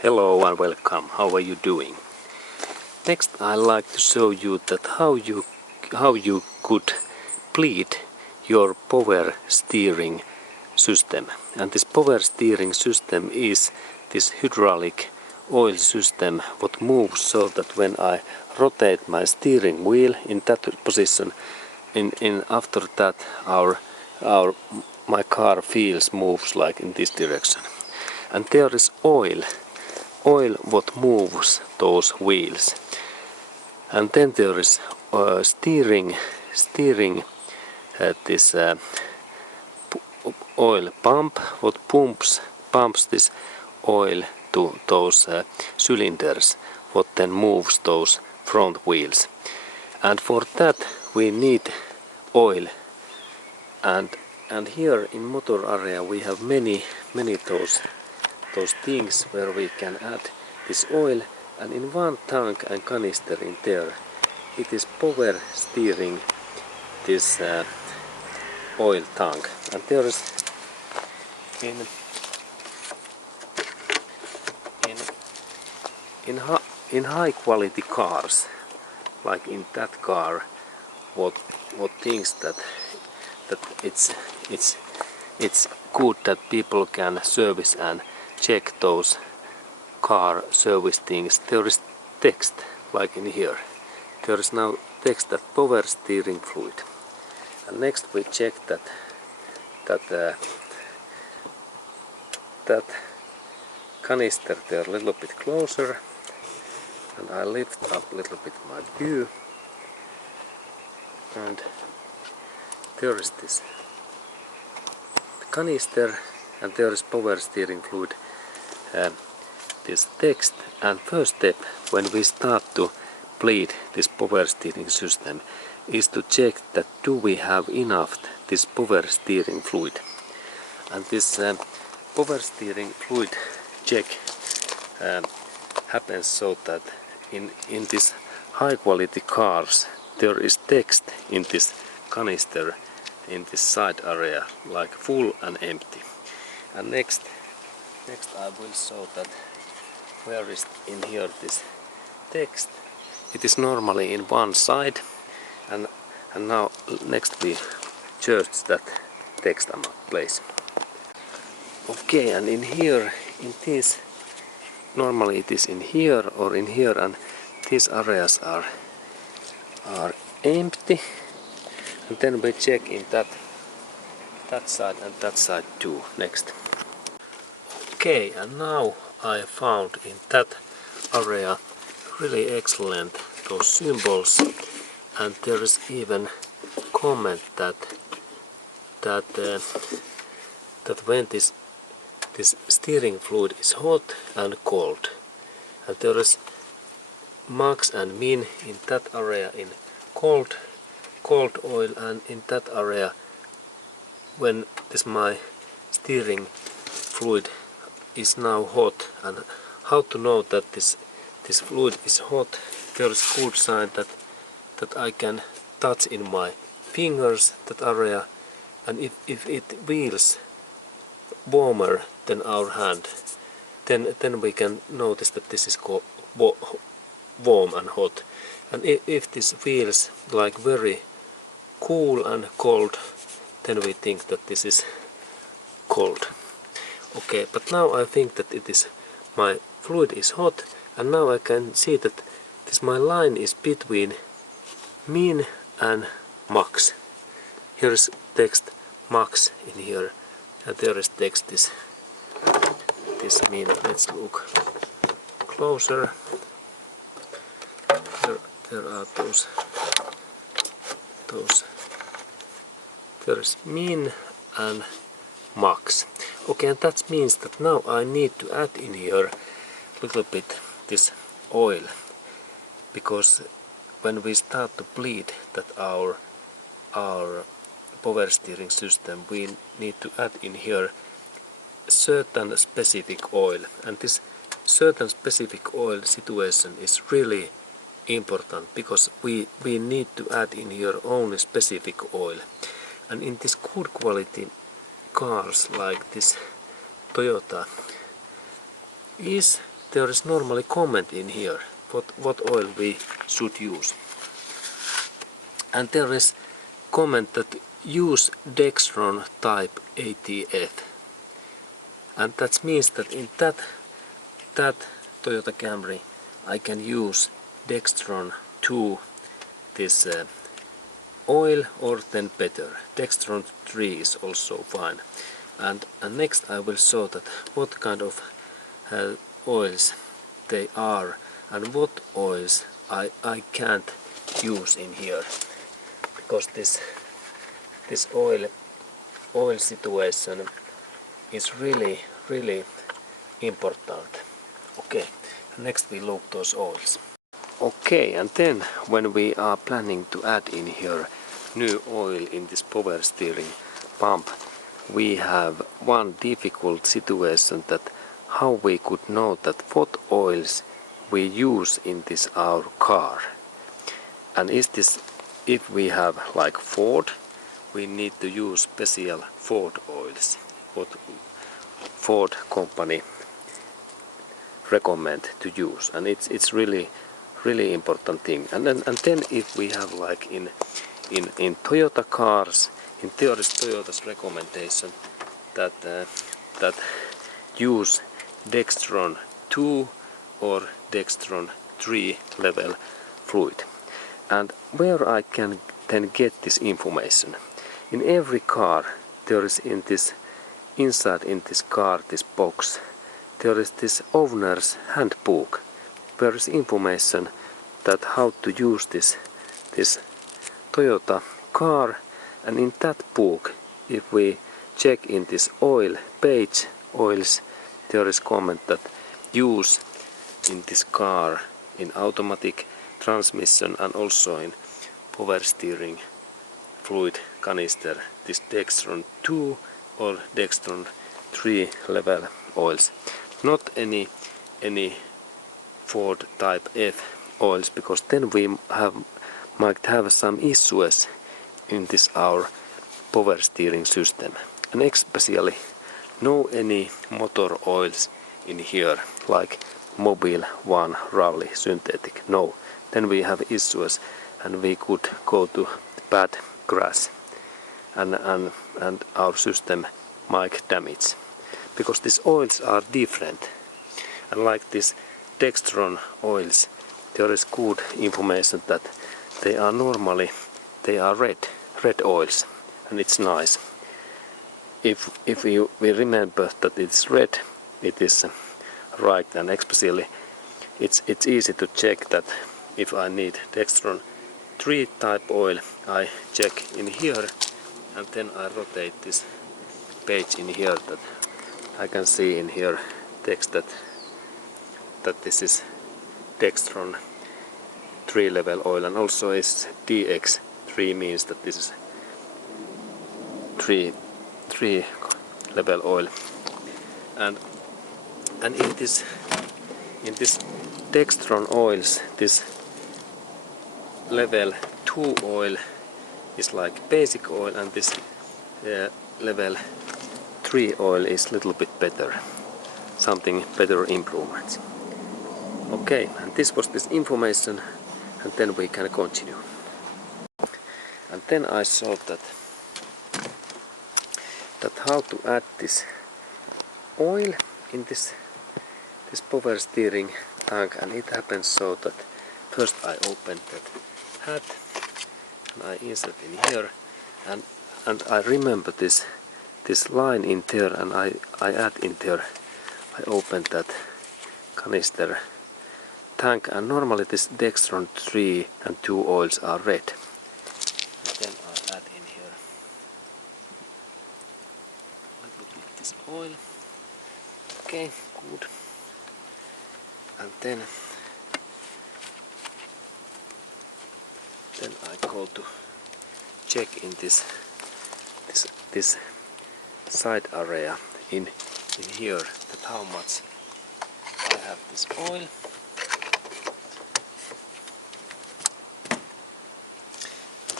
Hello and welcome. How are you doing? Next, I like to show you that how you could bleed your power steering system. And this power steering system is this hydraulic oil system what moves so that when I rotate my steering wheel in that position, in after that my car moves like in this direction. And there is oil what moves those wheels, and then there is steering this oil pump what pumps this oil to those cylinders what then moves those front wheels, and for that we need oil. And here in motor area we have many those things where we can add this oil, and in one tank and canister in there it is power steering this oil tank. And there is in high quality cars like in that car what thinks that it's good that people can service and check those car service things. There is text like in here. There is now text that power steering fluid. And next we check that canister there a little bit closer, and I lift up a little bit my view, and there is this canister and there is power steering fluid, this text. And first step when we start to bleed this power steering system is to check that do we have enough this power steering fluid. And this power steering fluid check happens so that in this high quality cars there is text in this canister in this side area like full and empty. And next I will show that where is in here this text. It is normally in one side, and now next we search that text place. Okay, and in here in this normally it is in here or in here, and these areas are empty. And then we check in that side and that side too next. Okay, and now I found in that area really excellent those symbols, and there is even comment that when this steering fluid is hot and cold, and there is max and min in that area in cold oil, and in that area when this my steering fluid is now hot. And how to know that this fluid is hot? There is good sign that I can touch in my fingers that area, and if it feels warmer than our hand, then we can notice that this is warm and hot. And if this feels like very cool and cold, then we think that this is cold. Okay, but now I think that it is my fluid is hot, and now I can see that this my line is between min and max. Here is text max in here, and there is text this min. Let's look closer. There are those. There is min and max. Okay, and that means that now I need to add in here a little bit this oil, because when we start to bleed that our power steering system, we need to add in here certain specific oil, and this certain specific oil situation is really important, because we need to add in here only specific oil. And in this good quality cars like this Toyota is there is normally comment in here what oil we should use. And there is comment that use Dextron type ATF. And that means that in that Toyota Camry I can use Dextron 2 this oil, or then better. Dextron 3 is also fine. And next I will show that what kind of oils they are and what oils I can't use in here, because this oil situation is really important. Okay, next we look those oils. Okay, and then when we are planning to add in here new oil in this power steering pump, we have one difficult situation, that how we could know that what oils we use in this our car. And is this, if we have like Ford, we need to use special Ford oils, what Ford company recommend to use, and it's really important thing. And then if we have like in Toyota cars, in there is Toyota's recommendation that use Dextron 2 or Dextron 3 level fluid. And where I can then get this information? In every car there is inside in this car, this box, there is this owner's handbook, where is information that how to use this Toyota car. And in that book, if we check in this oil page, oils, there is comment that use in this car in automatic transmission and also in power steering fluid canister, this Dextron 2 or Dextron 3 level oils. Not any Ford type F oils, because then we might have some issues in this our power steering system. And especially no any motor oils in here, like Mobil 1 Rally synthetic. No, then we have issues and we could go to bad crash and our system might damage, because these oils are different. And like this Dextron oils, there is good information that they are normally red oils, and it's nice. If we remember that it's red, it is right. And especially it's easy to check that if I need Dextron 3 type oil, I check in here and then I rotate this page in here, that I can see in here text that this is Dextron 3 level oil, and also is DX3 means that this is 3 level oil. And in this Dextron oils, this level 2 oil is like basic oil, and this level 3 oil is little bit better, something better improvements. Okay, and this was this information, and then we can continue. And then I saw that how to add this oil in this power steering tank. And it happens so that first I open that hat and I insert in here, and I remember this line in there, and I add in there. I open that canister tank, and normally this Dextron 3 and 2 oils are red. And then I add in here a little bit this oil. Okay, good. And then I go to check in this side area in here, that how much I have this oil.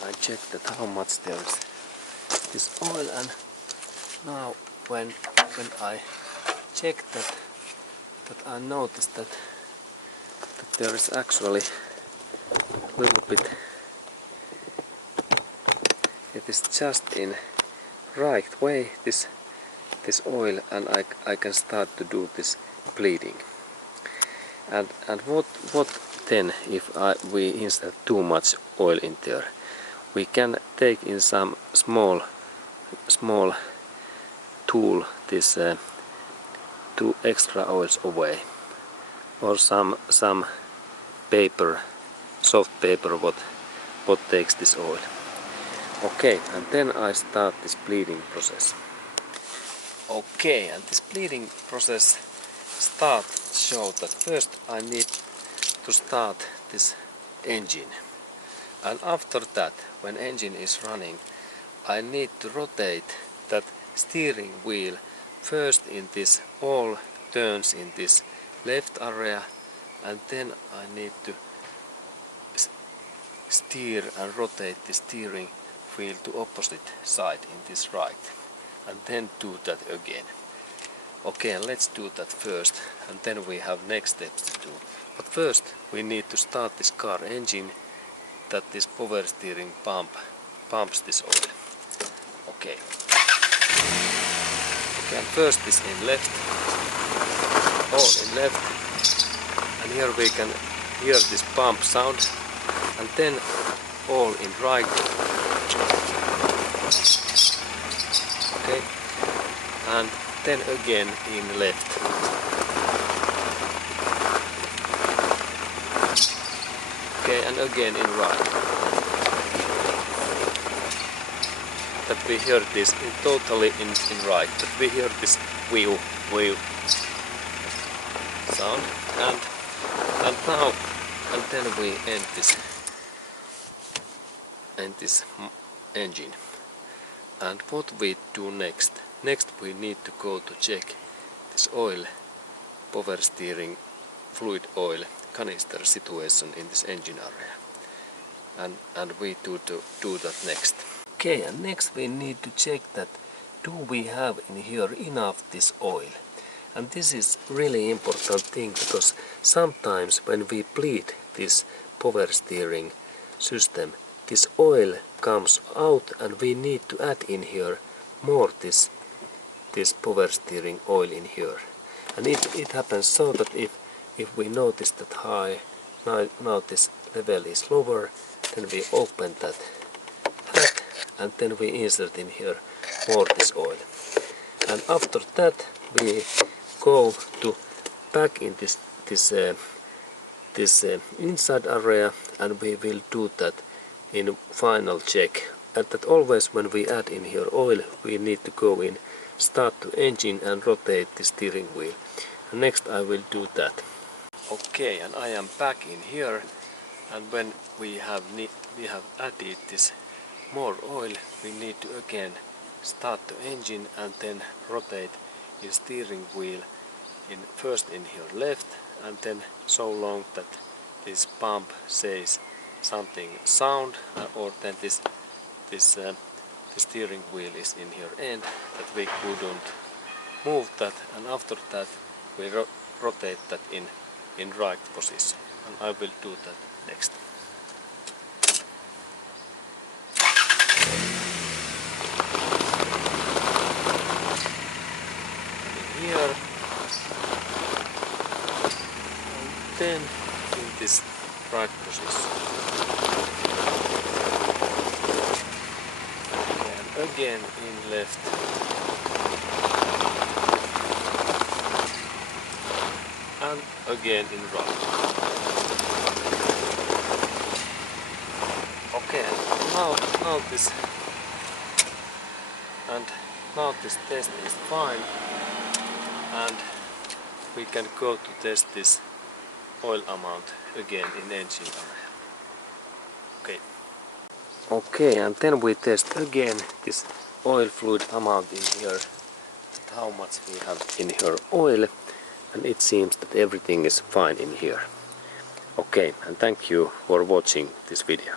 I check that how much there is this oil, and now when I check that that I noticed that there is actually a little bit, it is just in right way this oil, and I can start to do this bleeding. And what then if we insert too much oil in there? We can take in some small tool this 2 extra oils away, or some paper, soft paper what takes this oil. Okay, and then I start this bleeding process. Okay, and this bleeding process show that first I need to start this engine, and after that, when engine is running, I need to rotate that steering wheel first in this all turns in this left area, and then I need to steer and rotate the steering wheel to opposite side in this right, and then do that again. Okay, and let's do that first, and then we have next steps to do. But first we need to start this car engine, that this power steering pumps this oil. Okay. Okay, and first is in left, all in left, and here we can hear this pump sound, and then all in right. Okay, and then again in left. Okay, and again in right. That we hear this totally in right. That we hear this wheel sound, and now, and then we end this engine. And what we do next? Next we need to go to check this oil, power steering fluid oil canister situation in this engine area. And we do that next. Okay, and next we need to check that do we have in here enough this oil. And this is really important thing, because sometimes when we bleed this power steering system, this oil comes out and we need to add in here more this power steering oil in here. And it happens so that if we notice that high, now this level is lower, then we open that hat, and then we insert in here more this oil. And after that we go to back in this inside area, and we will do that in final check. And that always when we add in here oil, we need to go in start to engine and rotate the steering wheel. And next I will do that. Okay, and I am back in here, and when we have added this more oil, we need to again start the engine and then rotate the steering wheel in first in here left, and then so long that this pump says something sound, or then the steering wheel is in here end, that we couldn't move that, and after that we rotate that in right position, and I will do that next. In here, and then in this right position. And again in left. And again in right. Okay, now this test is fine, and we can go to test this oil amount again in engine area. Okay. Okay, and then we test again this oil fluid amount in here, how much we have in here oil, and it seems that everything is fine in here. Okay, and thank you for watching this video.